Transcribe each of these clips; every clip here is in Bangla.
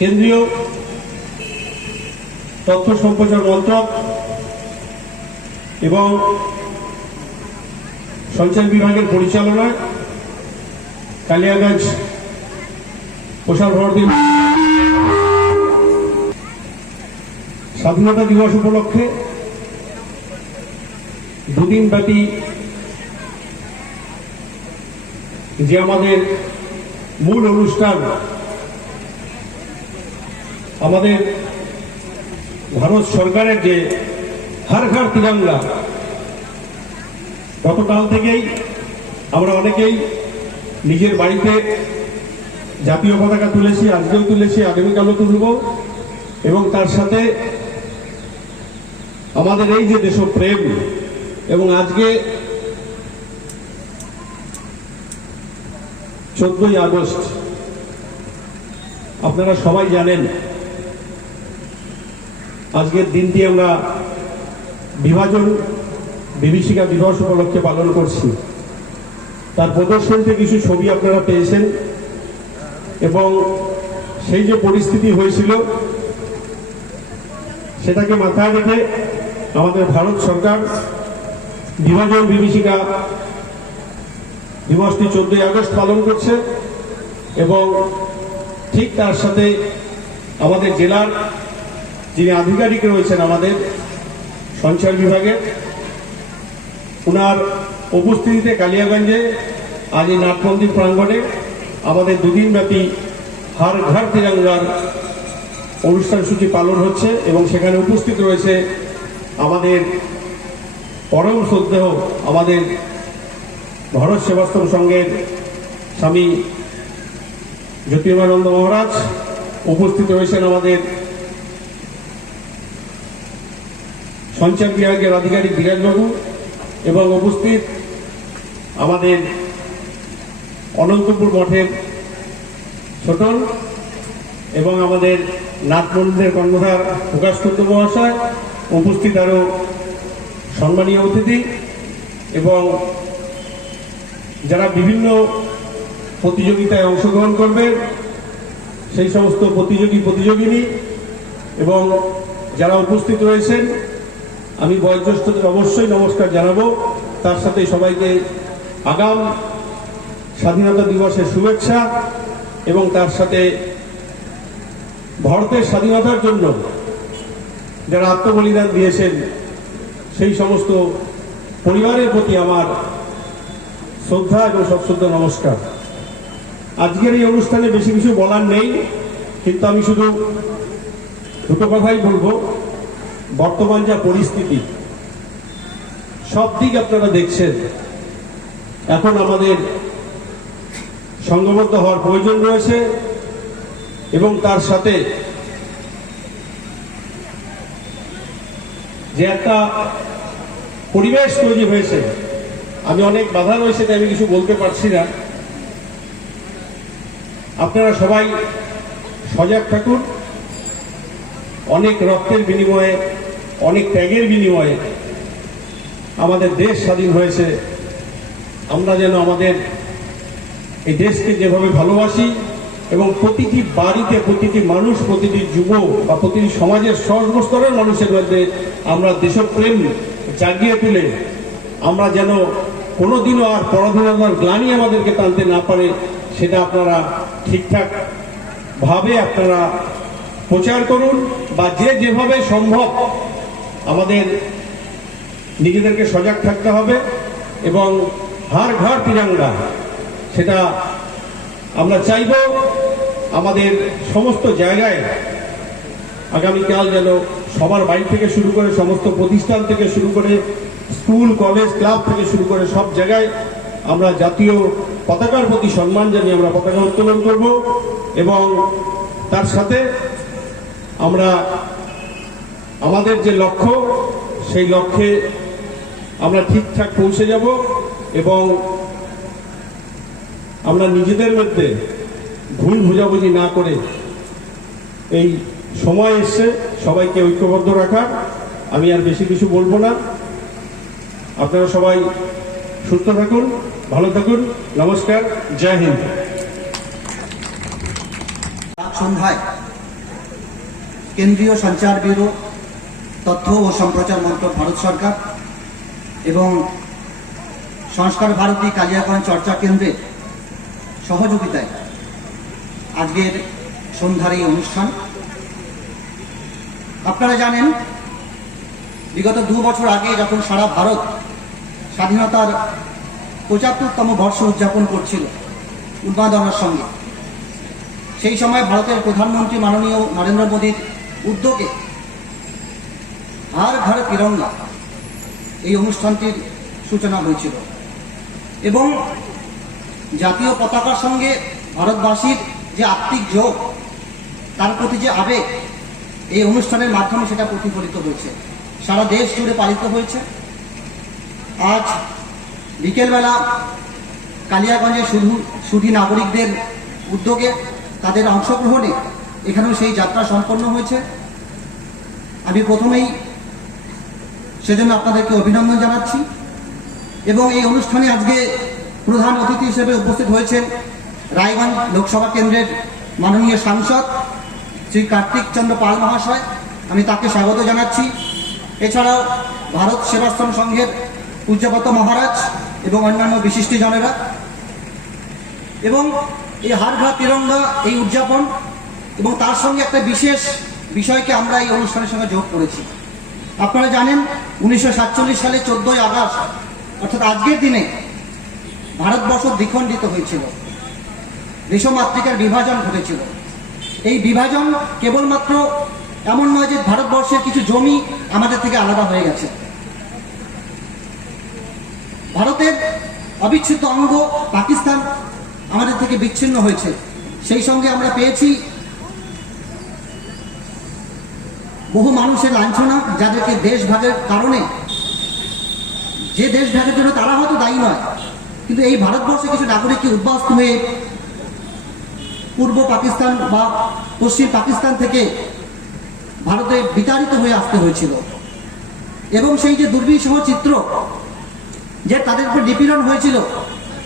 কেন্দ্রীয় তথ্য সম্প্রচার মন্ত্রক এবং সঞ্চার বিভাগের পরিচালনায় কালিয়াগঞ্জ প্রসার ভারতী স্বাধীনতা দিবস উপলক্ষে দুদিন ব্যাপী যে আমাদের মূল অনুষ্ঠান আমাদের ভারত সরকারের যে হার ঘর তিরঙ্গা, গতকাল থেকেই আমরা অনেকেই নিজের বাড়িতে জাতীয় পতাকা তুলেছি, আজকেও তুলেছি, আগামীকালও তুলব এবং তার সাথে আমাদের এই যে দেশপ্রেম এবং আজকে চোদ্দই আগস্ট, আপনারা সবাই জানেন আজকের দিনটি আমরা বিভাজন, বিভীষিকা দিবস উপলক্ষে পালন করছি। তার প্রদর্শনীতে কিছু ছবি আপনারা পেয়েছেন এবং সেই যে পরিস্থিতি হয়েছিল, সেটাকে মাথায় রেখে আমাদের ভারত সরকার বিভাজন, বিভীষিকা দিবসটি চোদ্দই আগস্ট পালন করছে এবং ঠিক তার সাথে আমাদের জেলার যিনি আধিকারিক রয়েছেন আমাদের সঞ্চার বিভাগের ওনার উপস্থিতিতে কালিয়াগঞ্জে আজ এই নাটমন্দির প্রাঙ্গণে আমাদের দুদিন ব্যাপী হার ঘর তিরঙ্গার অনুষ্ঠান সূচি পালন হচ্ছে এবং সেখানে উপস্থিত রয়েছে আমাদের পরম শ্রদ্ধেয় আমাদের ভারত সেবাশ্রম সংঘের স্বামী জ্যোতির্মানন্দ মহারাজ, উপস্থিত রয়েছেন আমাদের সঞ্চার বিভাগের আধিকারিক বিরাজবাবু এবং উপস্থিত আমাদের অনন্তপুর মঠের ছোটন এবং আমাদের নাথ মন্দিরের কর্ণধার প্রকাশ চন্দ্র মহাশয়, উপস্থিত আরও সম্মানীয় অতিথি এবং যারা বিভিন্ন প্রতিযোগিতায় অংশগ্রহণ করবে, সেই সমস্ত প্রতিযোগী, প্রতিযোগিনী এবং যারা উপস্থিত রয়েছেন আমি বয়োজ্যেষ্ঠদের অবশ্যই নমস্কার জানাব। তার সাথে সবাইকে আগাম স্বাধীনতা দিবসের শুভেচ্ছা এবং তার সাথে ভারতের স্বাধীনতার জন্য যারা আত্মবলিদান দিয়েছেন, সেই সমস্ত পরিবারের প্রতি আমার শ্রদ্ধা এবং সশ্রদ্ধ নমস্কার। আজকের এই অনুষ্ঠানে বেশি কিছু বলার নেই, কিন্তু আমি শুধু দুটো কথাই বলব। বর্তমান যা পরিস্থিতি, সব দিক আপনারা দেখছেন। এখন আমাদের সংঘবদ্ধ হওয়ার প্রয়োজন রয়েছে এবং তার সাথে যে একটা পরিবেশ তৈরি হয়েছে, আমি অনেক বাধা রয়েছে তাই আমি কিছু বলতে পারছি না। আপনারা সবাই সজাগ থাকুন, অনেক রক্তের বিনিময়ে অনেক ত্যাগের বিনিময়ে আমাদের দেশ স্বাধীন হয়েছে। আমরা যেন আমাদের এই দেশকে যেভাবে ভালোবাসি এবং প্রতিটি বাড়িতে প্রতিটি মানুষ, প্রতিটি যুব বা প্রতিটি সমাজের সর্বস্তরের মানুষের মধ্যে আমরা দেশপ্রেম জাগিয়ে তুলে, আমরা যেন কোনোদিনও আর পরাধীনতার গ্লানি আমাদেরকে টানতে না পারে, সেটা আপনারা ঠিকঠাক ভাবে আপনারা প্রচার করুন বা যে যেভাবে সম্ভব আমাদের নিজেদেরকে সজাগ থাকতে হবে এবং হার ঘর তিরঙ্গা, সেটা আমরা চাইব আমাদের সমস্ত জায়গায় আগামীকাল যেন সবার বাড়ি থেকে শুরু করে, সমস্ত প্রতিষ্ঠান থেকে শুরু করে, স্কুল, কলেজ, ক্লাব থেকে শুরু করে সব জায়গায় আমরা জাতীয় পতাকার প্রতি সম্মান জানিয়ে আমরা পতাকা উত্তোলন করব এবং তার সাথে আমরা আমাদের যে লক্ষ্য, সেই লক্ষ্যে আমরা ঠিকঠাক পৌঁছে যাব এবং আমরা নিজেদের মধ্যে ভুল বুঝাবুঝি না করে এই সময় এসছে, সবাইকে ঐক্যবদ্ধ রাখার। আমি আর বেশি কিছু বলব না। আপনারা সবাই সুস্থ থাকুন, ভালো থাকুন। নমস্কার, জয় হিন্দ। সন্ধ্যায় কেন্দ্রীয় সঞ্চার ব্যুরো তথ্য ও সম্প্রচার মন্ত্রক ভারত সরকার এবং সংস্কার ভারতী কালিয়াগঞ্জ চর্চা কেন্দ্রের সহযোগিতায় আজকের সন্ধ্যার এই অনুষ্ঠান। আপনারা জানেন, বিগত দু বছর আগে যখন সারা ভারত স্বাধীনতার পঁচাত্তরতম বর্ষ উদযাপন করছিল উন্মাদনার সঙ্গে, সেই সময় ভারতের প্রধানমন্ত্রী মাননীয় নরেন্দ্র মোদীর উদ্যোগে হার ঘর তিরঙ্গা এই অনুষ্ঠানটির সূচনা হয়েছিল। এবং জাতীয় পতাকার সঙ্গে ভারতবাসীর যে আত্মিক যোগ, তার প্রতি যে আবেগ, এই অনুষ্ঠানের মাধ্যমে সেটা প্রতিফলিত হয়েছে। সারা দেশ জুড়ে পালিত হয়েছে। আজ বিকেলবেলা কালিয়াগঞ্জে শুধু শুধু নাগরিকদের উদ্যোগে তাদের অংশগ্রহণে এখানেও সেই যাত্রা সম্পন্ন হয়েছে। আমি প্রথমেই সেজন্য আপনাদেরকে অভিনন্দন জানাচ্ছি। এবং এই অনুষ্ঠানে আজকে প্রধান অতিথি হিসেবে উপস্থিত হয়েছেন রায়গঞ্জ লোকসভা কেন্দ্রের মাননীয় সাংসদ শ্রী কার্তিক চন্দ্র পাল মহাশয়। আমি তাকে স্বাগত জানাচ্ছি। এছাড়াও ভারত সেবাশ্রম সংঘের পূজ্যপত মহারাজ এবং অন্যান্য বিশিষ্টজনেরা এবং এই হারঘা তিরঙ্গা এই উদযাপন এবং তার সঙ্গে একটা বিশেষ বিষয়কে আমরা এই অনুষ্ঠানের সঙ্গে যোগ করেছি। আপনারা জানেন উনিশশো সাতচল্লিশ সালে চোদ্দই আগস্ট, অর্থাৎ আজকের দিনে, ভারতবর্ষ দ্বিখণ্ডিত হয়েছিল। দেশমাতৃকার বিভাজন ঘটেছিল। এই বিভাজন কেবলমাত্র এমন নয় যে ভারতবর্ষের কিছু জমি আমাদের থেকে আলাদা হয়ে গেছে। ভারতের অবিচ্ছেদ্য অঙ্গ পাকিস্তান আমাদের থেকে বিচ্ছিন্ন হয়েছে। সেই সঙ্গে আমরা পেয়েছি বহু মানুষের লাঞ্ছনা যাদেরকে দেশ ভাগের কারণে, যে দেশভাগের জন্য তারা হয়তো দায়ী নয়, কিন্তু এই ভারতবর্ষে কিছু নাগরিককে উদ্বাস্ত হয়ে পূর্ব পাকিস্তান বা পশ্চিম পাকিস্তান থেকে ভারতে বিতাড়িত হয়ে আসতে হয়েছিল। এবং সেই যে দুর্বিষহ চিত্র যে তাদের উপর নিপীড়ন হয়েছিল,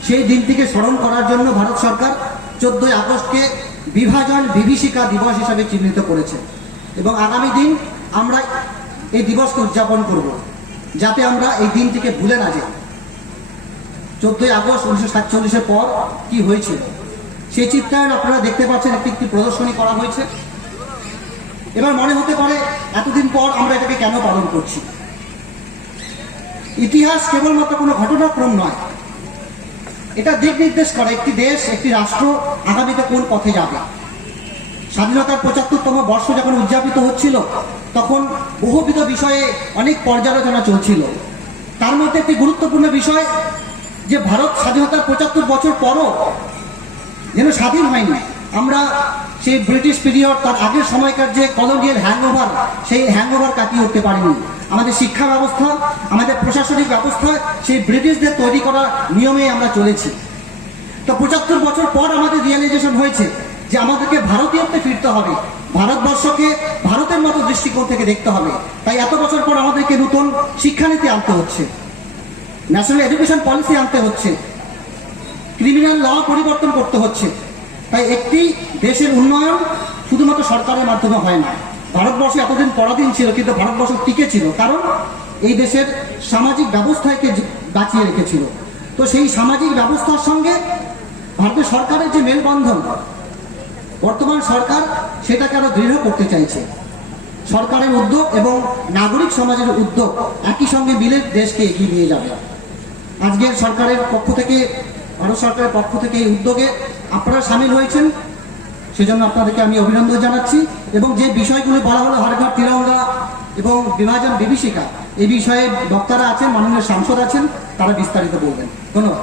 সেই দিনটিকে স্মরণ করার জন্য ভারত সরকার চোদ্দই আগস্টকে বিভাজন বিভীষিকা দিবস হিসাবে চিহ্নিত করেছে। এবং আগামী দিন আমরা এই দিবসকে উদযাপন করব, যাতে আমরা এই দিনটিকে ভুলে না যাই। চোদ্দই আগস্ট উনিশশো সাতচল্লিশের পর কি হয়েছিল সেই চিত্রায়ন আপনারা দেখতে পাচ্ছেন, একটি একটি প্রদর্শনী করা হয়েছে। এবার মনে হতে পারে, এতদিন পর আমরা এটাকে কেন পালন করছি? ইতিহাস কেবলমাত্র কোনো ঘটনাক্রম নয়। এটা দিক নির্দেশ করে, একটি দেশ, একটি রাষ্ট্র আগামীতে কোন পথে যাবে? স্বাধীনতার পঁচাত্তরতম বর্ষ যখন উদযাপিত হচ্ছিল, তখন বহুবিধ বিষয়ে অনেক পর্যালোচনা চলছিল। তার মধ্যে একটি গুরুত্বপূর্ণ বিষয় যে ভারত স্বাধীনতার পঁচাত্তর বছর পরও যেন স্বাধীন হয়নি। আমরা সেই ব্রিটিশ পিরিয়ড, তার আগের সময়কার যে কলোনিয়াল হ্যাংওভার, সেই হ্যাংওভার কাটিয়ে উঠতে পারিনি। আমাদের শিক্ষা ব্যবস্থা, আমাদের প্রশাসনিক ব্যবস্থা, সেই ব্রিটিশদের তৈরি করা নিয়মে আমরা চলেছি। তো পঁচাত্তর বছর পর আমাদের রিয়েলাইজেশন হয়েছে যে আমাদেরকে ভারতীয়ত্বে ফিরতে হবে। ভারতবর্ষকে ভারতের মতো দৃষ্টিকোণ থেকে দেখতে হবে। তাই এত বছর পর আমাদেরকে নতুন শিক্ষানীতি আনতে হচ্ছে। ন্যাশনাল এডুকেশন পলিসি আনতে হচ্ছে। ক্রিমিনাল ল পরিবর্তন করতে হচ্ছে। তাই একটি দেশের উন্নয়ন শুধুমাত্র সরকারের মাধ্যমে হয় না। ভারতবর্ষে এতদিন পরাধীন ছিল, কিন্তু ভারতবর্ষ টিকে ছিল। কারণ এই দেশের সামাজিক ব্যবস্থাকে বাঁচিয়ে রেখেছিল। তো সেই সামাজিক ব্যবস্থার সঙ্গে ভারতের সরকারের যে মেলবন্ধন বর্তমান সরকার সেটাকে আরও দৃঢ় করতে চাইছে। সরকারের উদ্যোগ এবং নাগরিক সমাজের উদ্যোগ একই সঙ্গে মিলে দেশকে এগিয়ে নিয়ে যাবে। আজকের সরকারের পক্ষ থেকে, ভারত সরকারের পক্ষ থেকে এই উদ্যোগে আপনারা সামিল হয়েছেন। সেজন্য আপনাদেরকে আমি অভিনন্দন জানাচ্ছি এবং যে বিষয়গুলো বলা হলো হরঘর তিরঙ্গা এবং বিভাজন বিভীষিকা, এই বিষয়ে বক্তারা আছেন, মাননীয় সাংসদ আছেন, তারা বিস্তারিত বলবেন। ধন্যবাদ।